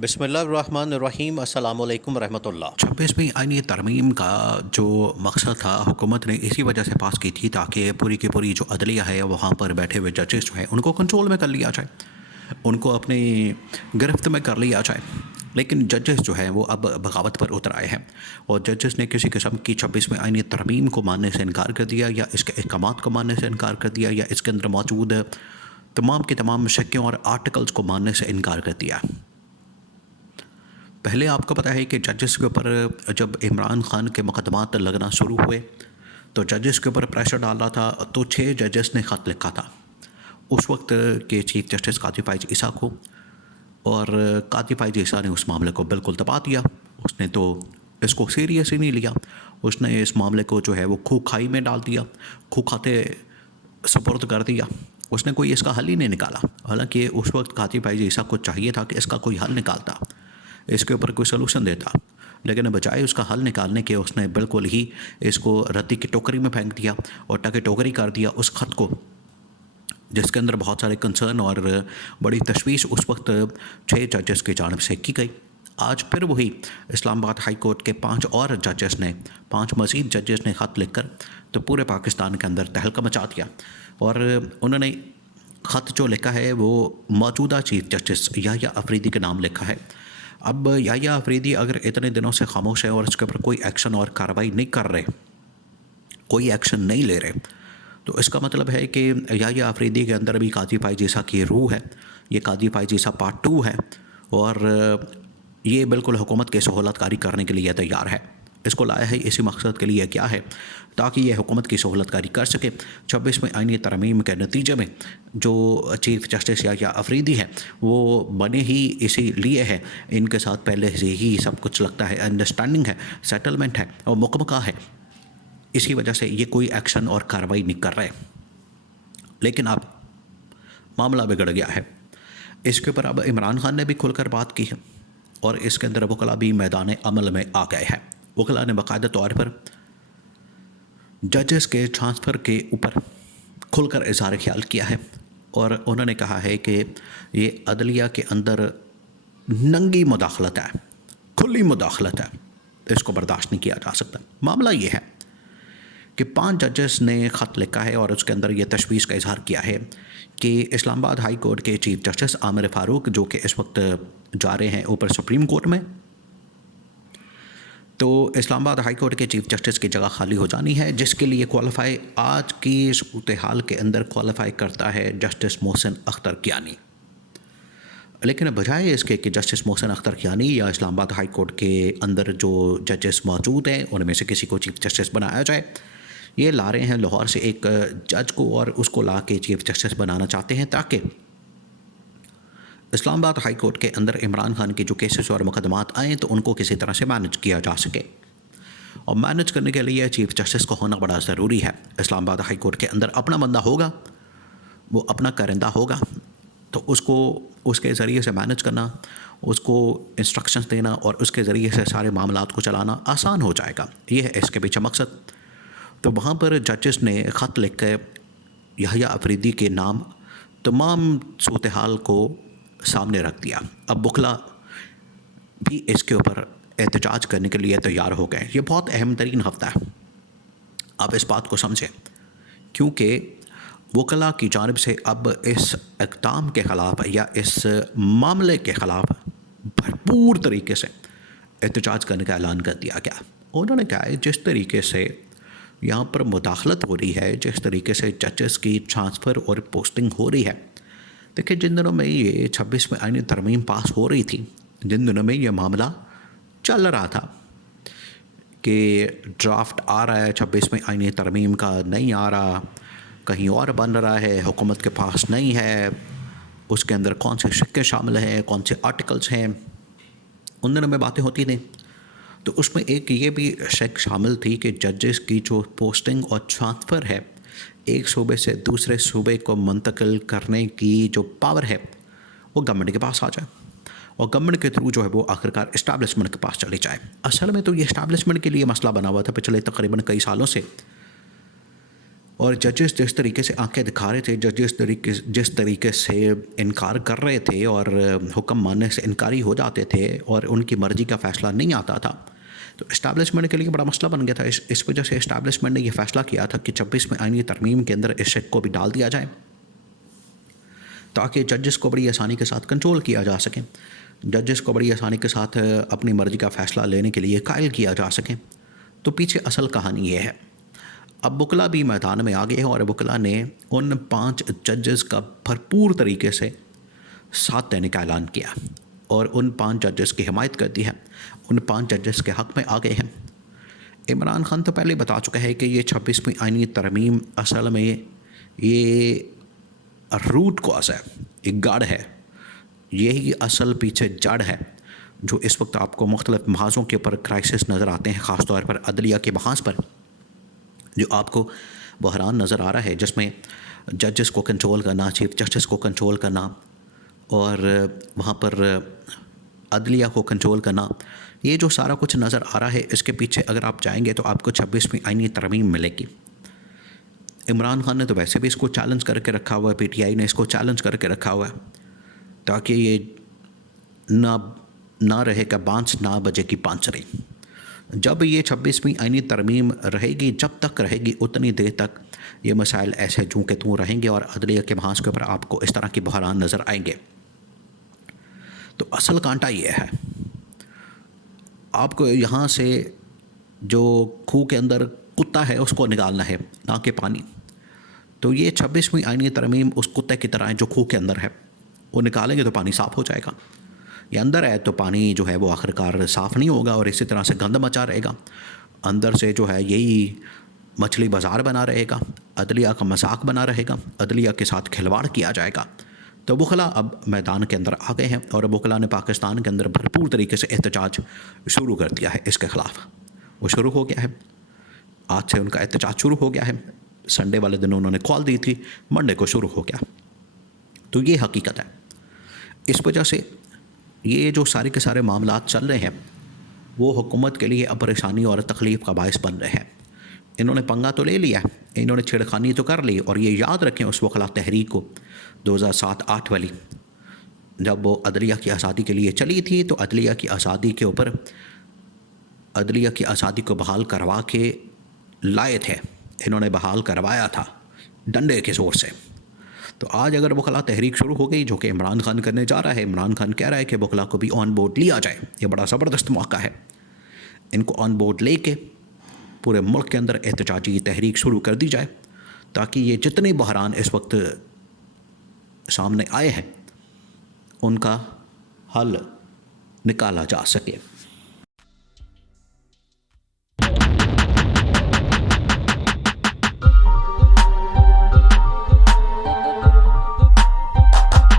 बिस्मिल्लाहिर्रहमानिर्रहीम अस्सलामु अलैकुम रहमतुल्लाह। 26वीं आईनी तरमीम का जो मकसद था हुकूमत ने इसी वजह से पास की थी ताकि पूरी की पूरी जो अदलिया है वहाँ पर बैठे हुए जजेस जो हैं उनको कंट्रोल में कर लिया जाए, उनको अपनी गिरफ्त में कर लिया जाए। लेकिन जजेस जो हैं वो अब बगावत पर उतर आए हैं और जजेस ने किसी किस्म की 26वीं आईनी तरमीम को मानने से इनकार कर दिया या इसके अहकामात को मानने से इनकार कर दिया या इसके अंदर मौजूद तमाम के तमाम शक्यों और आर्टिकल्स को मानने से इनकार कर दिया। पहले आपको पता है कि जजेस के ऊपर जब इमरान खान के मुकदमात लगना शुरू हुए तो जजेस के ऊपर प्रेशर डाल रहा था, तो 6 जजेस ने ख़त लिखा था उस वक्त के चीफ जस्टिस काजी फाइज ईसा को, और काजी फाइज ईसा ने उस मामले को बिल्कुल दबा दिया। उसने तो इसको सीरियस ही नहीं लिया, उसने इस मामले को जो है वो खूह खाई में डाल दिया, खूह खाते सुपुर्द कर दिया। उसने कोई इसका हल ही नहीं निकाला। हालांकि उस वक्त काजी फाइज ईसा को चाहिए था कि इसका कोई हल निकालता, इसके ऊपर कोई सलूशन देता, लेकिन बजाय उसका हल निकालने के उसने बिल्कुल ही इसको रद्दी की टोकरी में फेंक दिया और टके टोकरी कर दिया उस ख़त को, जिसके अंदर बहुत सारे कंसर्न और बड़ी तशवीश उस वक्त 6 जजेस की जानिब से की गई। आज फिर वही इस्लामाबाद हाई कोर्ट के 5 और जजेस ने, 5 मज़ीद जजेस ने ख़त लिखकर तो पूरे पाकिस्तान के अंदर तहलका मचा दिया। और उन्होंने ख़त जो लिखा है वो मौजूदा चीफ जस्टिस याह्या अफरीदी के नाम लिखा है। अब याह्या अफरीदी अगर इतने दिनों से खामोश है और इसके ऊपर कोई एक्शन और कार्रवाई नहीं कर रहे, कोई एक्शन नहीं ले रहे, तो इसका मतलब है कि याह्या अफरीदी के अंदर भी काजी फाइज ईसा की रूह है। ये काजी फाइज ईसा पार्ट 2 है और ये बिल्कुल हुकूमत की सहूलतकारी करने के लिए तैयार है। इसको लाया है इसी मकसद के लिए क्या है, ताकि ये हुकूमत की सहूलतकारी कर सके। 26वें आईनी तरमीम के नतीजे में जो चीफ जस्टिस याह्या अफरीदी है वो बने ही इसीलिए है, इनके साथ पहले से ही सब कुछ लगता है, अंडरस्टैंडिंग है, सेटलमेंट है और मुकमका है। इसी वजह से ये कोई एक्शन और कार्रवाई नहीं कर रहे। लेकिन अब मामला बिगड़ गया है। इसके ऊपर अब इमरान खान ने भी खुलकर बात की है और इसके अंदर वकला भी मैदान अमल में आ गए हैं। वकला ने बाकायदा तौर पर जजेस के ट्रांसफ़र के ऊपर खुलकर इज़हार ख्याल किया है और उन्होंने कहा है कि ये अदलिया के अंदर नंगी मुदाखलत है, खुली मुदाखलत है, इसको बर्दाश्त नहीं किया जा सकता। मामला ये है कि 5 जजेस ने ख़त लिखा है और उसके अंदर ये तशवीश का इजहार किया है कि इस्लामाबाद हाई कोर्ट के चीफ जस्टिस आमिर फ़ारूक जो कि इस वक्त जा रहे हैं ऊपर सुप्रीम कोर्ट में, तो इस्लामाबाद हाई कोर्ट के चीफ जस्टिस की जगह खाली हो जानी है, जिसके लिए क्वालिफाई आज की सूरत हाल के अंदर क्वालिफाई करता है जस्टिस मोहसिन अख्तर कियानी। लेकिन बजाय इसके कि जस्टिस मोहसिन अख्तर कियानी या इस्लामाबाद हाई कोर्ट के अंदर जो जजेस मौजूद हैं उनमें से किसी को चीफ जस्टिस बनाया जाए, ये ला रहे हैं लाहौर से एक जज को और उसको ला के चीफ जस्टिस बनाना चाहते हैं ताकि इस्लामाबाद हाई कोर्ट के अंदर इमरान खान की जो केसेस और मुकदमात आएँ तो उनको किसी तरह से मैनेज किया जा सके। और मैनेज करने के लिए चीफ जस्टिस को होना बड़ा ज़रूरी है। इस्लामाबाद हाई कोर्ट के अंदर अपना बंदा होगा, वो अपना करिंदा होगा, तो उसको उसके ज़रिए से मैनेज करना, उसको इंस्ट्रक्शंस देना और उसके ज़रिए से सारे मामलात को चलाना आसान हो जाएगा। ये है इसके पीछे मकसद। तो वहाँ पर जजेस ने ख़त लिख कर याह्या अफरीदी के नाम तमाम सूरत हाल को सामने रख दिया। अब वकला भी इसके ऊपर एहतजाज करने के लिए तैयार हो गए। ये बहुत अहम तरीन हफ्ता है, आप इस बात को समझें, क्योंकि वकला की जानिब से अब इस इक़दाम के ख़िलाफ़ या इस मामले के ख़िलाफ़ भरपूर तरीके से एहतजाज करने का ऐलान कर दिया गया। उन्होंने कहा है जिस तरीके से यहाँ पर मुदाखलत हो रही है, जिस तरीके से जजेस की ट्रांसफ़र और पोस्टिंग हो रही है, देखिए जिन दिनों में ये 26वें आईनी तरमीम पास हो रही थी, जिन दिनों में ये मामला चल रहा था कि ड्राफ्ट आ रहा है 26वें आईनी तरमीम का, नहीं आ रहा, कहीं और बन रहा है, हुकूमत के पास नहीं है, उसके अंदर कौन से शिक्के शामिल हैं, कौन से आर्टिकल्स हैं, उन दिनों में बातें होती थी। तो उसमें एक ये भी शक शामिल थी कि जजेस की जो पोस्टिंग और ट्रांसफ़र है, एक सूबे से दूसरे सूबे को मुंतकिल करने की जो पावर है वो गवर्नमेंट के पास आ जाए और गवर्नमेंट के थ्रू जो है वो आखिरकार इस्टेब्लिशमेंट के पास चली जाए। असल में तो ये इस्टेब्लिशमेंट के लिए मसला बना हुआ था पिछले तकरीबन कई सालों से, और जजेस जिस तरीके से आंखें दिखा रहे थे, जिस तरीके से इनकार कर रहे थे और हुक्म मानने से इनकारी हो जाते थे और उनकी मर्ज़ी का फ़ैसला नहीं आता था, तो इस्टेब्लिशमेंट के लिए बड़ा मसला बन गया था। इस वजह से इस्टेब्लिशमेंट ने यह फ़ैसला किया था कि 26वें आईनी तरमीम के अंदर इस शिक को भी डाल दिया जाए ताकि जजेस को बड़ी आसानी के साथ कंट्रोल किया जा सके, जजेस को बड़ी आसानी के साथ अपनी मर्ज़ी का फ़ैसला लेने के लिए कायल किया जा सके। तो पीछे असल कहानी ये है। अब वकला भी मैदान में आ गए हैं और वकला ने उन 5 जजेस का भरपूर तरीके से साथ देने का ऐलान किया और उन 5 जजेस की हिमायत कर दी है, उन 5 जजेस के हक़ में आ गए हैं। इमरान खान तो पहले बता चुका है कि ये 26वीं आईनी तरमीम असल में ये रूट कॉज है, एक गढ़ है, यही असल पीछे जड़ है जो इस वक्त आपको मुख्तलिफ महाज़ों के ऊपर क्राइसिस नज़र आते हैं, ख़ास तौर पर अदलिया के महाज़ पर जो आपको बहरान नज़र आ रहा है, जिसमें जजेस को कंट्रोल करना, चीफ जस्टिस को कंट्रोल करना और वहाँ पर अदलिया को कंट्रोल करना, ये जो सारा कुछ नज़र आ रहा है, इसके पीछे अगर आप जाएंगे तो आपको 26वीं आईनी तरमीम मिलेगी। इमरान खान ने तो वैसे भी इसको चैलेंज करके रखा हुआ है, PTI ने इसको चैलेंज करके रखा हुआ है ताकि ये ना रहे कि बांस ना बजे की पांचरी। जब ये 26वीं आईनी तरमीम रहेगी, जब तक रहेगी उतनी देर तक ये मसाइल ऐसे जूं के तूं रहेंगे और अदलिया के महाज के ऊपर आपको इस तरह की बहरान नज़र आएंगे। तो असल कांटा ये है, आपको यहाँ से जो खूह के अंदर कुत्ता है उसको निकालना है, ना कि पानी। तो ये 26वीं आईनी तरमीम उस कुत्ते की तरह है जो खूह के अंदर है, वो निकालेंगे तो पानी साफ़ हो जाएगा। ये अंदर है तो पानी जो है वो आखिरकार साफ़ नहीं होगा और इसी तरह से गंद मचा रहेगा, अंदर से जो है यही मछली बाज़ार बना रहेगा, अदलिया का मजाक बना रहेगा, अदलिया के साथ खिलवाड़ किया जाएगा। तो वकला अब मैदान के अंदर आ गए हैं और वकला ने पाकिस्तान के अंदर भरपूर तरीके से एहतजाज शुरू कर दिया है इसके ख़िलाफ़। वो शुरू हो गया है, आज से उनका एहतजाज शुरू हो गया है। संडे वाले दिन उन्होंने कॉल दी थी, मंडे को शुरू हो गया। तो ये हकीकत है। इस वजह से ये जो सारे के सारे मामलात चल रहे हैं वो हुकूमत के लिए अब परेशानी और तकलीफ़ का बायस बन रहे हैं। इन्होंने पंगा तो ले लिया, इन्होंने छेड़खानी तो कर ली। और ये याद रखें उस वकला तहरीक को 2007-8 वाली, जब वो अदलिया की आज़ादी के लिए चली थी तो अदलिया की आज़ादी के ऊपर, अदलिया की आज़ादी को बहाल करवा के लाए थे, इन्होंने बहाल करवाया था डंडे के ज़ोर से। तो आज अगर वकला तहरीक शुरू हो गई, जो कि इमरान खान करने जा रहा है, इमरान खान कह रहा है कि वकला को भी ऑन बोर्ड लिया जाए, ये बड़ा ज़बरदस्त मौका है, इनको ऑन बोर्ड लेके पूरे मुल्क के अंदर एहतजाजी तहरीक शुरू कर दी जाए ताकि ये जितने बहरान इस वक्त सामने आए हैं उनका हल निकाला जा सके।